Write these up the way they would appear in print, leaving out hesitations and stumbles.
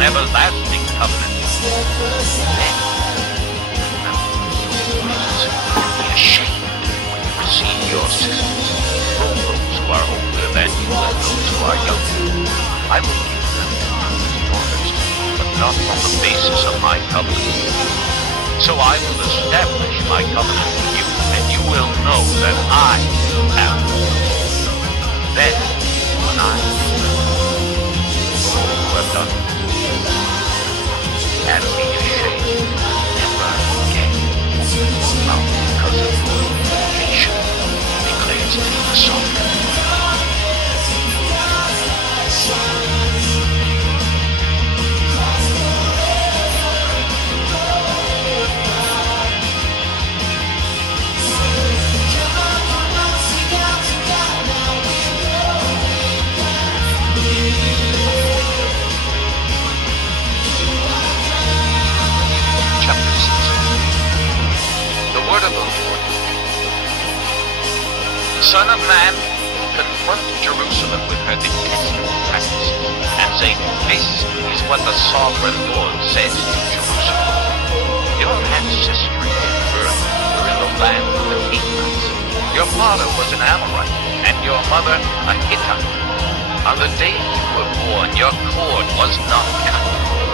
an everlasting covenant. Then, be ashamed when you receive your sins, both those who are older than you and those who are younger. I will give them to your daughters, but not on the basis of my covenant. So I will establish my covenant with you, and you will know that I am the Lord. Then, when I who have done it, and be ashamed never again, not because of fornication, declares the Sovereign. Son of man, confront Jerusalem with her detestable practices and say, this is what the Sovereign Lord says to Jerusalem. Your ancestry and birth were in the land of the Hittites. Your father was an Amorite, and your mother a Hittite. On the day you were born, your cord was not cut,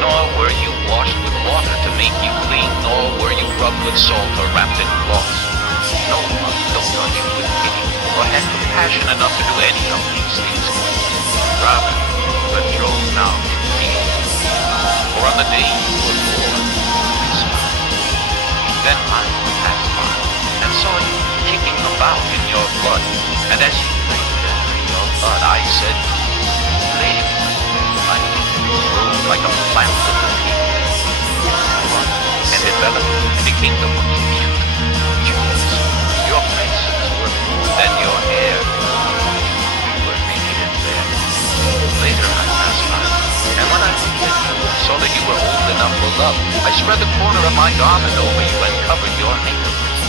nor were you washed with water to make you clean, nor were you rubbed with salt or wrapped in cloths. No one looked on you with pity, or had compassion enough to do any of these things. Rather, you were thrown out in fear. For on the day you were born, I smiled. Then I passed by, and saw you kicking about in your blood. And as you lay there in your blood, I said, live, I grew like a plant of the field. And developed and became the most beautiful jewels. Your faces were smooth and your hair. You were naked and bare. Later I passed by, and when I looked at you and saw that you were old enough for love, I spread the corner of my garment over you and covered your nakedness.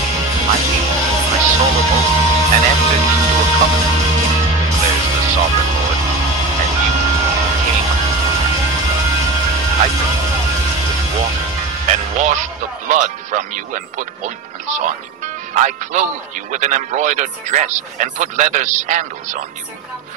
I gave you my solemn oath and entered into a covenant, declares the Sovereign Lord, and you came. I bathed you with water and washed the blood from you and put ointments on you. I clothed you with an embroidered dress and put leather sandals on you.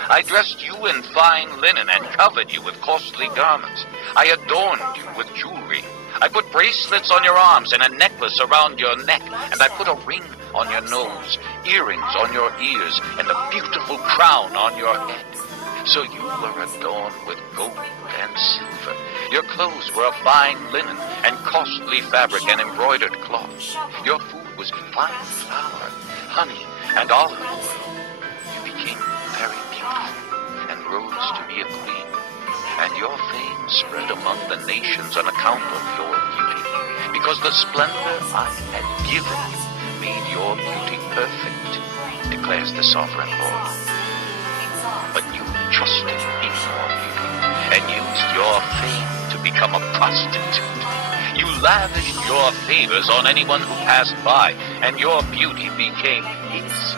I dressed you in fine linen and covered you with costly garments. I adorned you with jewelry. I put bracelets on your arms and a necklace around your neck, and I put a ring on your nose, earrings on your ears, and a beautiful crown on your head. So you were adorned with gold and silver. Your clothes were of fine linen and costly fabric and embroidered cloth. Your food was fine flour, honey, and olive oil. You became very beautiful and rose to be a queen. And your fame spread among the nations on account of your beauty, because the splendor I had given you made your beauty perfect, declares the Sovereign Lord. But you trusted in your beauty and used your fame to become a prostitute. You lavished your favors on anyone who passed by, and your beauty became his.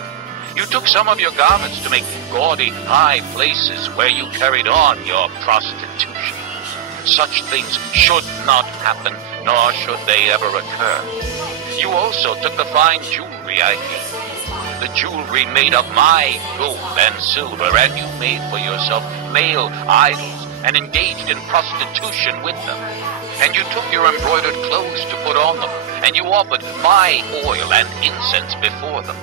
You took some of your garments to make gaudy high places where you carried on your prostitution. Such things should not happen, nor should they ever occur. You also took the fine jewelry I gave you, the jewelry made of my gold and silver, and you made for yourself male idols and engaged in prostitution with them. And you took your embroidered clothes to put on them, and you offered my oil and incense before them.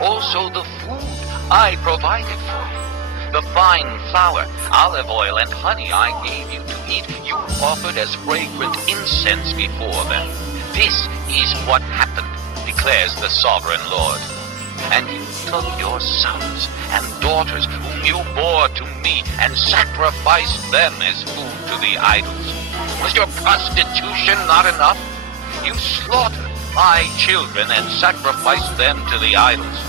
Also the food I provided for you, the fine flour, olive oil, and honey I gave you to eat, you offered as fragrant incense before them. This is what happened, declares the Sovereign Lord. And you took your sons and daughters whom you bore to me and sacrificed them as food to the idols. Was your prostitution not enough? You slaughtered my children and sacrificed them to the idols.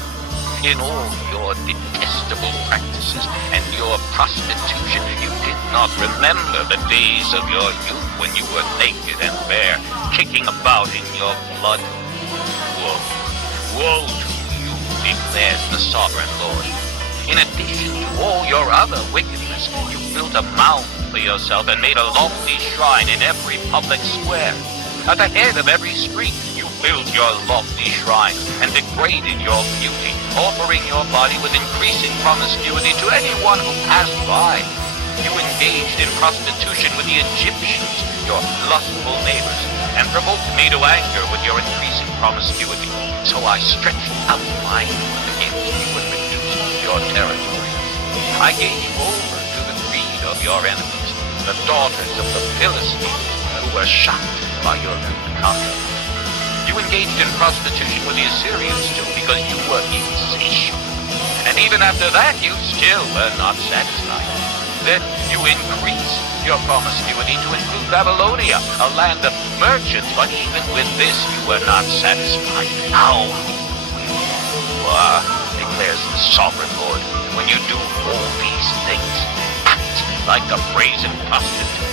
In all your detestable practices and your prostitution, you did not remember the days of your youth when you were naked and bare, kicking about in your blood. Woe, woe to you, declares the Sovereign Lord. In addition to all your other wickedness, you built a mound for yourself and made a lofty shrine in every public square. At the head of every street, you built your lofty shrine and degraded your beauty, offering your body with increasing promiscuity to anyone who passed by. You engaged in prostitution with the Egyptians, your lustful neighbors, and provoked me to anger with your increasing promiscuity. So I stretched out my hand against you and reduced your territory. I gave you over to the greed of your enemies, the daughters of the Philistines, who were shocked by your lewd conduct. You engaged in prostitution with the Assyrians too, because you were insatiable. And even after that, you still were not satisfied. Then you increased your promiscuity to include Babylonia, a land of merchants, but even with this you were not satisfied. How you are, declares the sovereign Lord, when you do all these things. Act like a brazen prostitute.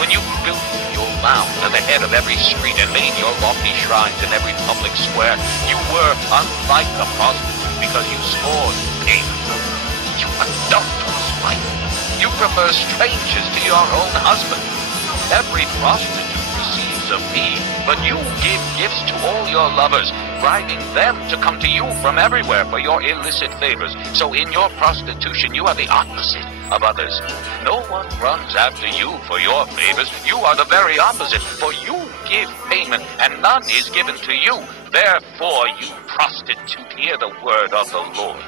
When you built your mound at the head of every street and made your lofty shrines in every public square, you were unlike a prostitute because you scored payment. You adulterous wife. You prefer strangers to your own husband. Every prostitute receives a fee, but you give gifts to all your lovers, bribing them to come to you from everywhere for your illicit favors. So in your prostitution, you are the opposite of others. No one runs after you for your favors. You are the very opposite, for you give payment, and none is given to you. Therefore, you prostitute, hear the word of the Lord.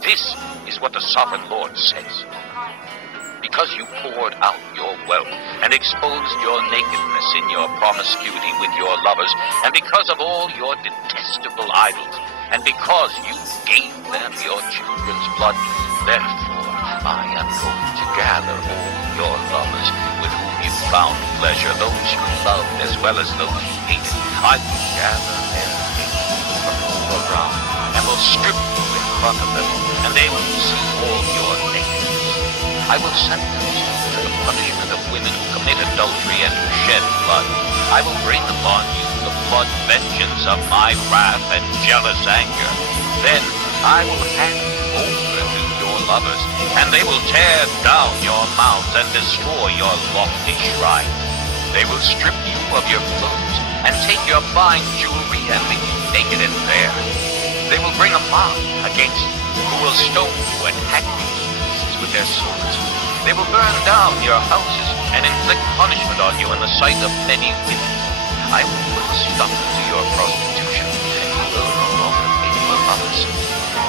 This is what the sovereign Lord says. Because you poured out your wealth and exposed your nakedness in your promiscuity with your lovers, and because of all your detestable idols, and because you gave them your children's blood, therefore I am going to gather all your lovers with whom you found pleasure, those you loved as well as those you hated. I will gather their nakedness from all around, and will strip you in front of them, and they will see all your nakedness. I will sentence you to the punishment of women who commit adultery and who shed blood. I will bring upon you the blood vengeance of my wrath and jealous anger. Then I will hand you over to your lovers, and they will tear down your mounds and destroy your lofty shrine. They will strip you of your clothes and take your fine jewelry and leave you naked and bare. They will bring a mob against you who will stone you and hack you with their swords. They will burn down your houses and inflict punishment on you in the sight of many women. I will put a stop to your prostitution, and you will no longer be for others.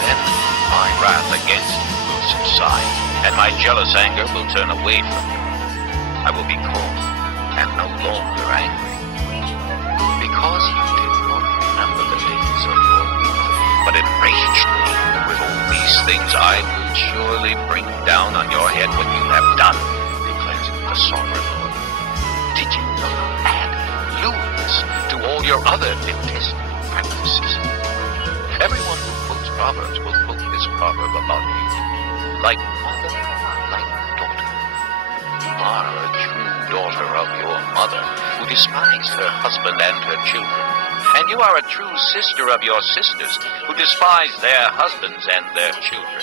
Then my wrath against you will subside, and my jealous anger will turn away from you. I will be cold and no longer angry, because you did not remember the days of your youth, but enraged me with all these things. I will surely bring down on your head what you have done, declares the sovereign Lord. Did you not add lewdness to all your other detestable practices? Everyone who quotes Proverbs will quote this proverb about you. Like mother, like daughter. You are a true daughter of your mother, who despised her husband and her children. And you are a true sister of your sisters, who despise their husbands and their children.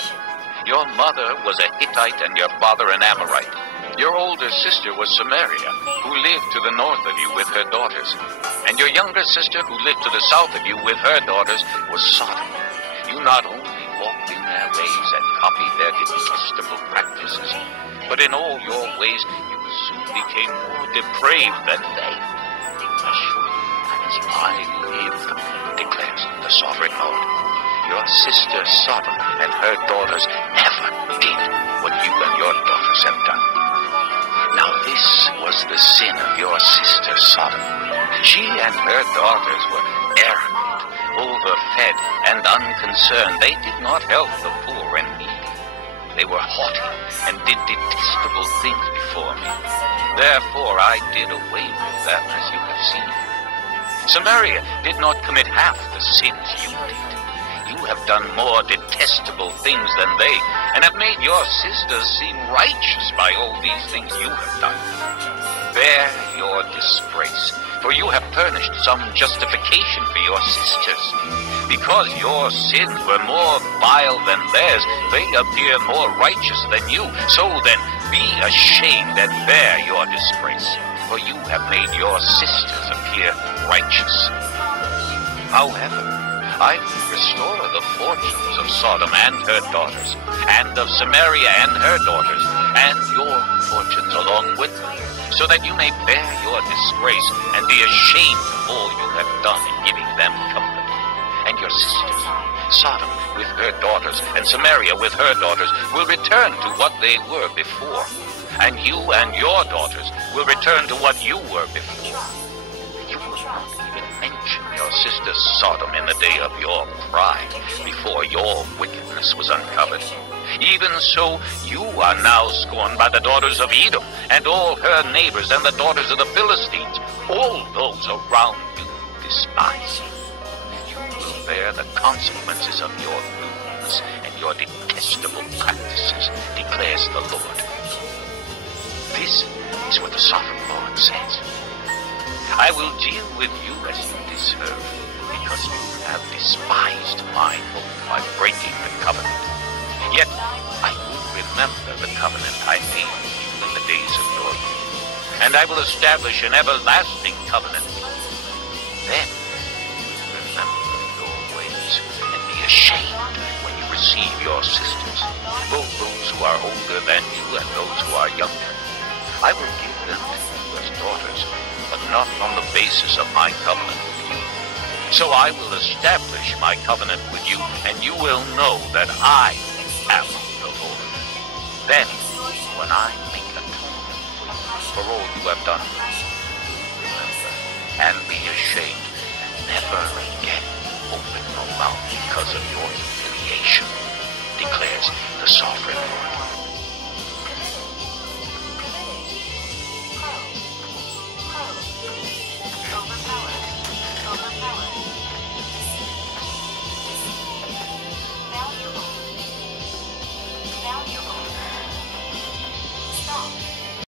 Your mother was a Hittite and your father an Amorite. Your older sister was Samaria, who lived to the north of you with her daughters. And your younger sister, who lived to the south of you with her daughters, was Sodom. You not only walked in their ways and copied their detestable practices, but in all your ways you soon became more depraved than they. I live, declares the sovereign Lord. Your sister Sodom and her daughters never did what you and your daughters have done. Now this was the sin of your sister Sodom. She and her daughters were arrogant, overfed, and unconcerned. They did not help the poor and needy. They were haughty and did detestable things before me. Therefore I did away with them, as you have seen. Samaria did not commit half the sins you did. You have done more detestable things than they, and have made your sisters seem righteous by all these things you have done. Bear your disgrace, for you have furnished some justification for your sisters. Because your sins were more vile than theirs, they appear more righteous than you. So then, Be ashamed and bear your disgrace, for you have made your sisters appear righteous. However, I will restore the fortunes of Sodom and her daughters, and of Samaria and her daughters, and your fortunes along with them, so that you may bear your disgrace and be ashamed of all you have done in giving them comfort. And your sisters, Sodom with her daughters, and Samaria with her daughters, will return to what they were before. And you and your daughters will return to what you were before. You will not even mention your sister Sodom in the day of your pride, before your wickedness was uncovered. Even so, you are now scorned by the daughters of Edom, and all her neighbors, and the daughters of the Philistines. All those around you despise you. You will bear the consequences of your lewdness and your detestable practices, declares the Lord. This is what the sovereign Lord says. I will deal with you as you deserve, because you have despised my oath by breaking the covenant. Yet I will remember the covenant I made with you in the days of your youth, and I will establish an everlasting covenant with you. Then remember your ways and be ashamed when you receive your sisters, both those who are older than you and those who are younger. I will give them to you as daughters, but not on the basis of my covenant with you. So I will establish my covenant with you, and you will know that I am the Lord. Then, when I make atonement for all you have done, remember and be ashamed, and never again open your mouth because of your humiliation, declares the sovereign Lord.